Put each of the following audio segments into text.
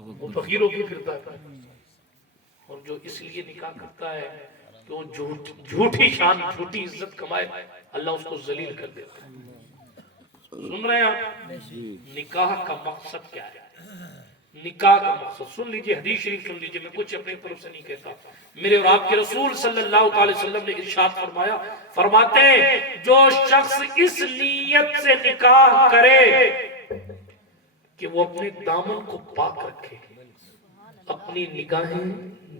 وہ فقیروں کی پھرتا ہے، اور جو اس لیے نکاح کرتا ہے کہ وہ جھوٹی شان جھوٹی عزت کمائے، اللہ اس کو ذلیل کر دیتا ہے۔ سن رہے ہیں آپ؟ نکاح کا مقصد کیا ہے؟ نکاح کا مقصد سن لیجئے، حدیث شریف سن لیجئے، میں کچھ اپنے طرف سے نہیں کہتا، میرے اور آپ کے رسول صلی اللہ علیہ وسلم نے ارشاد فرمایا، فرماتے ہیں جو شخص اس نیت سے نکاح کرے کہ وہ اپنے دامن کو پاک رکھے، اپنی نگاہیں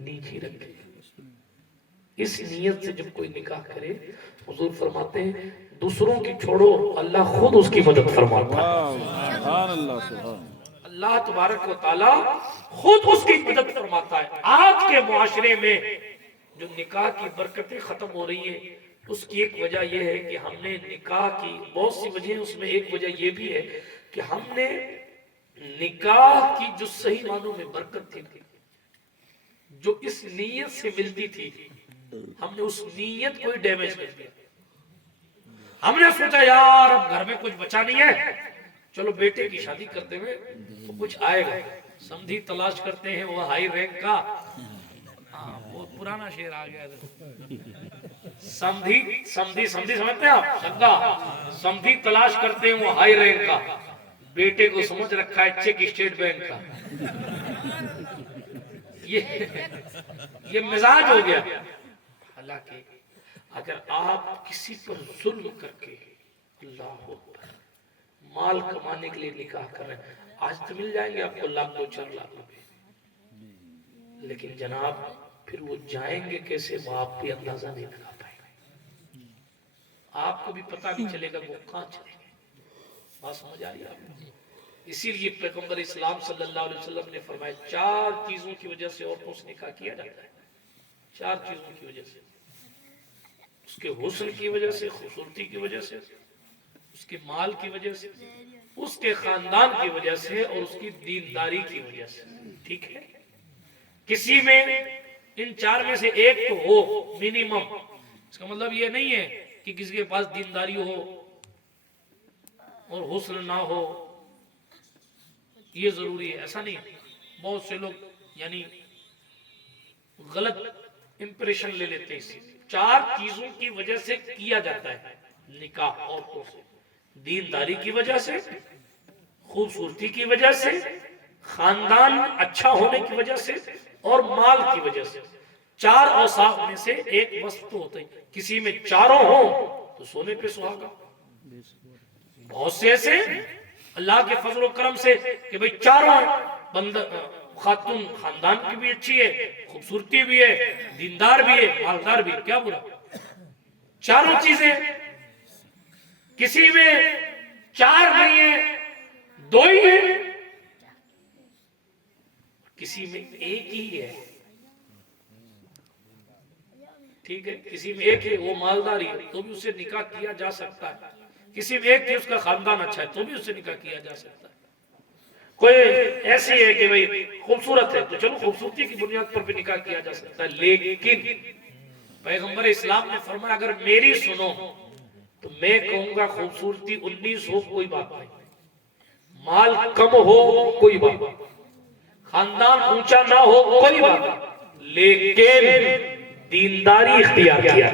نیچی رکھے، اس نیت سے جب کوئی نکاح کرے، حضور فرماتے ہیں دوسروں کی چھوڑو، اللہ خود اس کی مدد فرماتا ہے۔ اللہ تبارک و تعالی خود اس کی مدد فرماتا ہے۔ آج کے معاشرے میں جو نکاح کی برکتیں ختم ہو رہی ہیں، اس کی ایک وجہ یہ ہے کہ ہم نے نکاح کی بہت سی وجہ، اس میں ایک وجہ یہ بھی ہے کہ ہم نے نکاح کی جو صحیح معنوں میں برکت تھی، جو اس نیت سے ملتی تھی، ہم نے اس نیت کو ڈیمیج کر دیا۔ ہم نے سوچا یار اب گھر میں کچھ بچا نہیں ہے، چلو بیٹے کی شادی کرتے ہوئے تو کچھ آئے گا، سمدھی تلاش کرتے ہیں وہ ہائی رینک کا، بہت پرانا شعر آ گیا ہے، سمدھی سمجھتے ہیں آپ؟ شدہ سمدھی تلاش کرتے ہیں وہ ہائی رینک کا، بیٹے کو سمجھ رکھا ہے چیک اسٹیٹ بینک کا۔ یہ مزاج ہو گیا۔ حالانکہ اگر آپ کسی پر ظلم کر کے اللہ اکبر مال کمانے کے لیے نکاح کر رہے ہیں، آج تو مل جائیں گے آپ کو لاکھ 2-4 لاکھ روپے، لیکن جناب پھر وہ جائیں گے کیسے، وہ آپ بھی اندازہ نہیں لگا پائیں گے، آپ کو بھی پتہ نہیں چلے گا وہ کہاں چلے گئے۔ بات سمجھ آ رہی ہے آپ کو؟ اسی لیے پیغمبر اسلام صلی اللہ علیہ وسلم نے فرمایا 4 چیزوں کی وجہ سے عورتوں سے نکاح کیا جاتا ہے، 4 چیزوں کی وجہ سے، اس کے حسن کی وجہ سے، خوبصورتی کی وجہ سے، اس کے مال کی وجہ سے، اس کے خاندان کی وجہ سے، اور اس کی دینداری کی وجہ سے۔ ٹھیک ہے، کسی میں ان 4 میں سے ایک تو ہو منیمم، اس کا مطلب یہ نہیں ہے کہ کسی کے پاس دینداری ہو اور حسن نہ ہو، یہ ضروری ہے، ایسا نہیں ہے۔ بہت سے لوگ یعنی غلط امپریشن لے لیتے ہیں۔ 4 چیزوں کی وجہ سے کیا جاتا ہے نکاح عورتوں سے، دینداری کی وجہ سے، خوبصورتی کی وجہ سے، خاندان اچھا ہونے کی وجہ سے، اور مال کی وجہ سے۔ 4 اوصاف میں سے ایک وصف تو ہوتا ہے، کسی میں چاروں ہوں تو سونے پہ سہاگا۔ بہت سے ایسے اللہ کے فضل و کرم سے کہ بھئی چاروں بندہ خاتون خاندان کی بھی اچھی ہے، خوبصورتی بھی ہے، دیندار بھی ہے، مالدار بھی ہے، کیا برا؟ چاروں چیزیں، کسی میں 4 نہیں ہے، 2 ہی ہے، کسی میں 1 ہی ہے، ٹھیک ہے، کسی میں 1 ہے وہ مالداری ہے تو بھی اسے نکاح کیا جا سکتا ہے، کسی میں 1 ہے اس کا خاندان اچھا ہے تو بھی اسے نکاح کیا جا سکتا ہے۔ کوئی ایسی ہے کہ بھئی خوبصورت ہے تو چلو خوبصورتی کی بنیاد پر بھی نکاح کیا جا سکتا ہے، لیکن پیغمبر اسلام نے فرمایا اگر میری سنو تو میں کہوں گا خوبصورتی 19 ہو کوئی بات نہیں، مال کم ہو کوئی بات نہیں، خاندان اونچا نہ ہو کوئی بات نہیں، لیکن دینداری اختیار کیا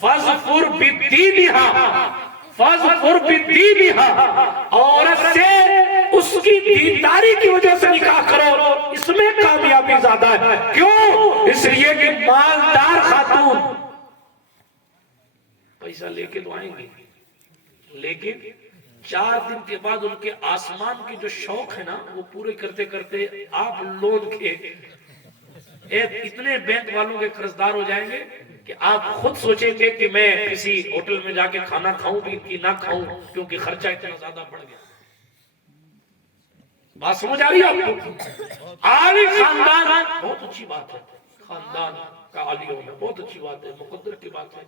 فَاظْفُرْ بِالدِّينِهَا فَاظْفُرْ بِالدِّينِهَا، عورت سے اس کی دینداری کی وجہ سے نکاح کرو، اس میں کامیابی زیادہ ہے۔ کیوں؟ اس لیے کہ مالدار خاتون پیسہ لے کے تو آئیں گے، لیکن 4 دن کے بعد ان کے آسمان کی جو شوق ہے نا وہ پورے کرتے کرتے آپ لون کے اتنے بینک والوں کے قرضدار ہو جائیں گے کہ آپ خود سوچیں گے کہ میں کسی ہوٹل میں جا کے کھانا کھاؤں بھی کہ نہ کھاؤں، کیونکہ خرچہ اتنا زیادہ بڑھ گیا۔ بات سمجھ آ رہی ہے آپ کو؟ عالی خاندان بہت اچھی بات ہے، خاندان کا عالی ہونا بہت اچھی بات ہے، مقدر کی بات ہے،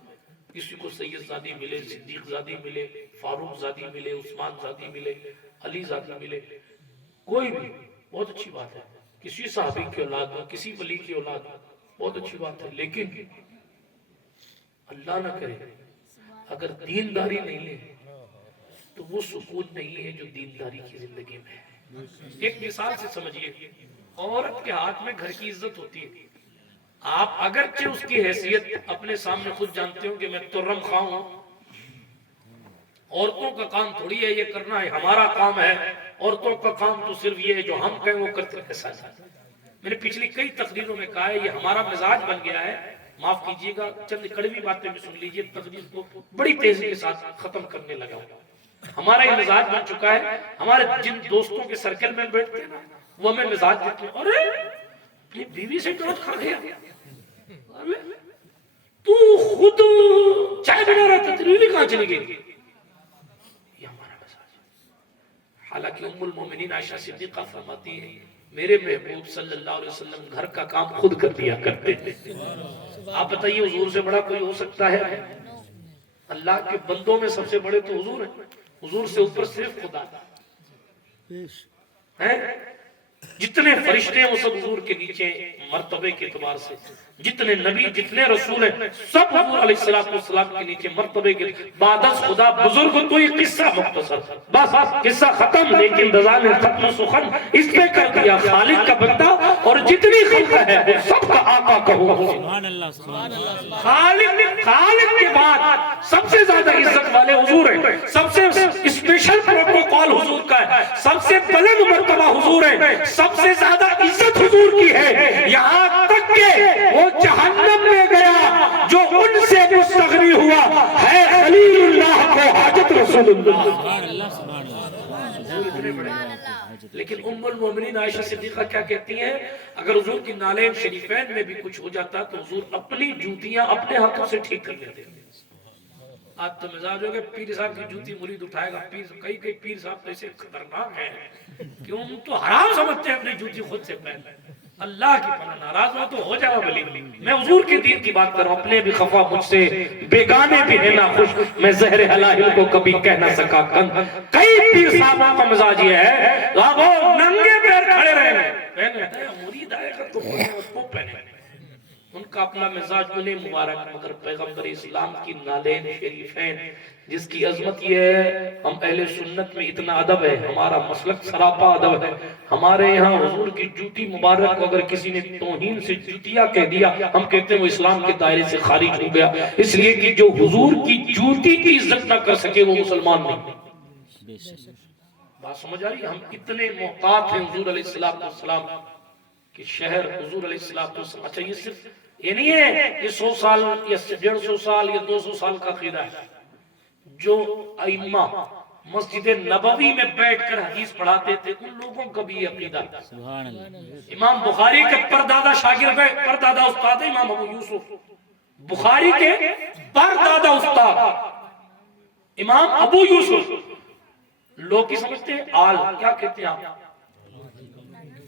کسی کو سید زادی ملے، صدیق زادی ملے، فاروق زادی ملے، عثمان زادی ملے، علی زادی ملے، کوئی بھی بہت اچھی بات ہے، کسی صحابی کی اولاد ہو، کسی ولی کی اولاد ہو، بہت اچھی بات ہے، لیکن اللہ نہ کرے اگر دینداری نہیں ہے تو وہ سکون نہیں ہے جو دینداری کی زندگی میں ہے۔ ایک مثال سے سمجھیے، عورت کے ہاتھ میں گھر کی عزت ہوتی ہے، آپ اگرچہ اس کی حیثیت اپنے سامنے خود جانتے ہو کہ میں ترم خواہ ہوں، عورتوں کا کام تھوڑی ہے یہ کرنا ہے، ہمارا کام ہے، عورتوں کا کام تو صرف یہ ہے جو ہم کہیں وہ کرتے ایسا ہے۔ میں نے پچھلی کئی تقریروں میں کہا ہے یہ ہمارا مزاج بن گیا ہے، معاف کیجئے گا چند کڑوی باتیں بھی سن لیجئے، تقریر کو بڑی تیزی کے ساتھ ختم کرنے لگا ہوں۔ ہمارا یہ مزاج بن چکا ہے، ہمارے جن دوستوں کے سرکل میں بیٹھتے ہیں نا وہ ہمیں مزاج دیتے ہیں، ارے یہ بیوی سے ڈرت کھا گیا، تو خود چائے بنا رہا تھا تیری بیوی کہاں چلی گئی؟ یہ ہمارا مزاج ہے۔ حالانکہ ام المومنین عائشہ صدیقہ فرماتی ہیں میرے محبوب صلی اللہ علیہ وسلم گھر کا کام خود کر دیا کرتے تھے۔ آپ بتائیے حضور سے بڑا کوئی ہو سکتا ہے؟ اللہ کے بندوں میں سب سے بڑے تو حضور ہیں، حضور سے اوپر صرف خدا ہے۔ جتنے فرشتے ہیں وہ سب حضور کے نیچے مرتبے کے اعتبار سے، جتنے نبی جتنے رسول ہیں سب حضور علیہ السلام کے نیچے مرتبے کے بعد از خدا بزرگ۔ تو یہ قصہ مختصر بس قصہ ختم، لیکن رضا نے ختم سخن اس پہ کر دیا خالق کا بندہ اور جتنی خلق ہے وہ سب کا آقا کہو سبحان اللہ۔ خالق کے بعد سب سے زیادہ عزت والے حضور ہیں، سب سے اسپیشل پروٹوکول حضور کا ہے، سب سے بلند مرتبہ حضور ہے، سب سے زیادہ عزت حضور کی ہے، یہاں تک کہ وہ جہنم میں گیا جو ان سے مستغنی ہوا ہے خلیل اللہ کو حاجت رسول اللہ۔ لیکن ام المومنین عائشہ صدیقہ کیا کہتی ہیں اگر حضور کی نالین شریفین میں بھی کچھ ہو جاتا تو حضور اپنی جوتیاں اپنے ہاتھوں سے ٹھیک کر لیتے۔ آج تو مزاج ہوگا پیر صاحب کی جوتی مرید اٹھائے گا، کئی پیر صاحب تو ایسے خطرناک ہیں کہ ان تو حرام سمجھتے ہیں اپنی جوتی خود سے پہن۔ اللہ کی پناہ ناراض ہو تو ہو جاؤ بلی، میں حضور کے دین کی بات کر رہا ہوں، اپنے بھی خفا مجھ سے بیگانے بھی ہے نا خوش، میں زہر حلاہل کو کبھی کہہ نہ سکا کن۔ کئی پیر صاحبوں کا مزاج یہ ہے وہ ننگے پیر کھڑے رہے پہنے مرید آئے گا تو پہنے، ان کا اپنا مزاج انہیں مبارک، مگر پیغمبر اسلام کی نالین شریفین جس کی عظمت یہ ہے، ہم اہل سنت میں اتنا ادب ہے، ہمارا مسلک سراپا ادب ہے، ہمارے یہاں حضور کی جوتی مبارک اگر کسی نے توہین سے جوتیا کہہ دیا ہم کہتے ہیں وہ اسلام کے دائرے سے خارج ہو گیا، اس لیے کہ جو حضور کی جوتی کی عزت نہ کر سکے وہ مسلمان نہیں۔ بات سمجھ آ رہی ہے؟ ہم اتنے محتاط ہیں حضور علیہ السلام کہ شہر حضور علیہ السلام، اچھا یہ صرف یہ نہیں ہے یہ 100 سال یا 150 سال یا 200 سال کا عقیدہ ہے، جو ائمہ مسجد نبوی میں بیٹھ کر حدیث پڑھاتے تھے ان لوگوں کا بھی یہ عقیدہ ہے۔ امام بخاری کے پردادا شاگرد ہے، پردادا استاد ہے امام ابو یوسف، بخاری کے پردادا استاد امام ابو یوسف۔ لوگ کی سمجھتے ہیں آل کیا کہتے ہیں آپ؟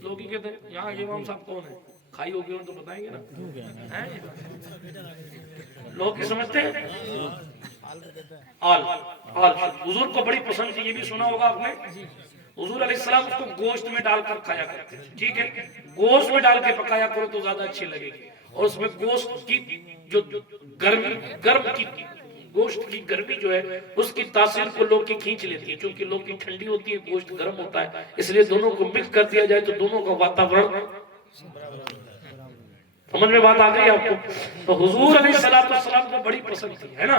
لوگ ہی کہتے ہیں یہاں یہ امام صاحب کون ہے؟ کھائی ہوگی ان تو بتائیں گے نا۔ لوگ کی سمجھتے ہیں آل حضور کو بڑی پسند تھی، یہ بھی سنا ہوگا آپ نے، حضور علیہ السلام اس کو گوشت میں ڈال کر کھایا کرتے تھے، ٹھیک ہے گوشت میں ڈال کے پکایا کرو تو زیادہ اچھی لگے گی، اور اس میں گوشت کی جو گرم کی گوشت کی گرمی جو ہے اس کی تاثیر کو لوگ کی کھینچ لیتی ہے، چونکہ لوگ کی ٹھنڈی ہوتی ہے گوشت گرم ہوتا ہے، اس لیے دونوں کو مکس کر دیا جائے تو دونوں کا واتاورن، سمجھ میں بات آ گئی آپ کو؟ تو حضور علیہ السلام کو بڑی پسند تھی ہے نا۔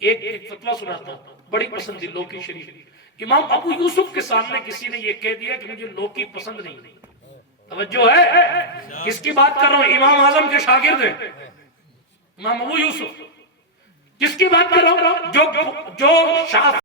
ایک فتویٰ سناتا ہوں، بڑی پسند تھی لوکی شریف۔ امام ابو یوسف کے سامنے کسی نے یہ کہہ دیا کہ مجھے لوکی پسند نہیں، توجہ ہے کس کی بات کر رہا ہوں؟ امام اعظم کے شاگرد ہیں امام ابو یوسف، کس کی بات کر رہا ہوں؟ جو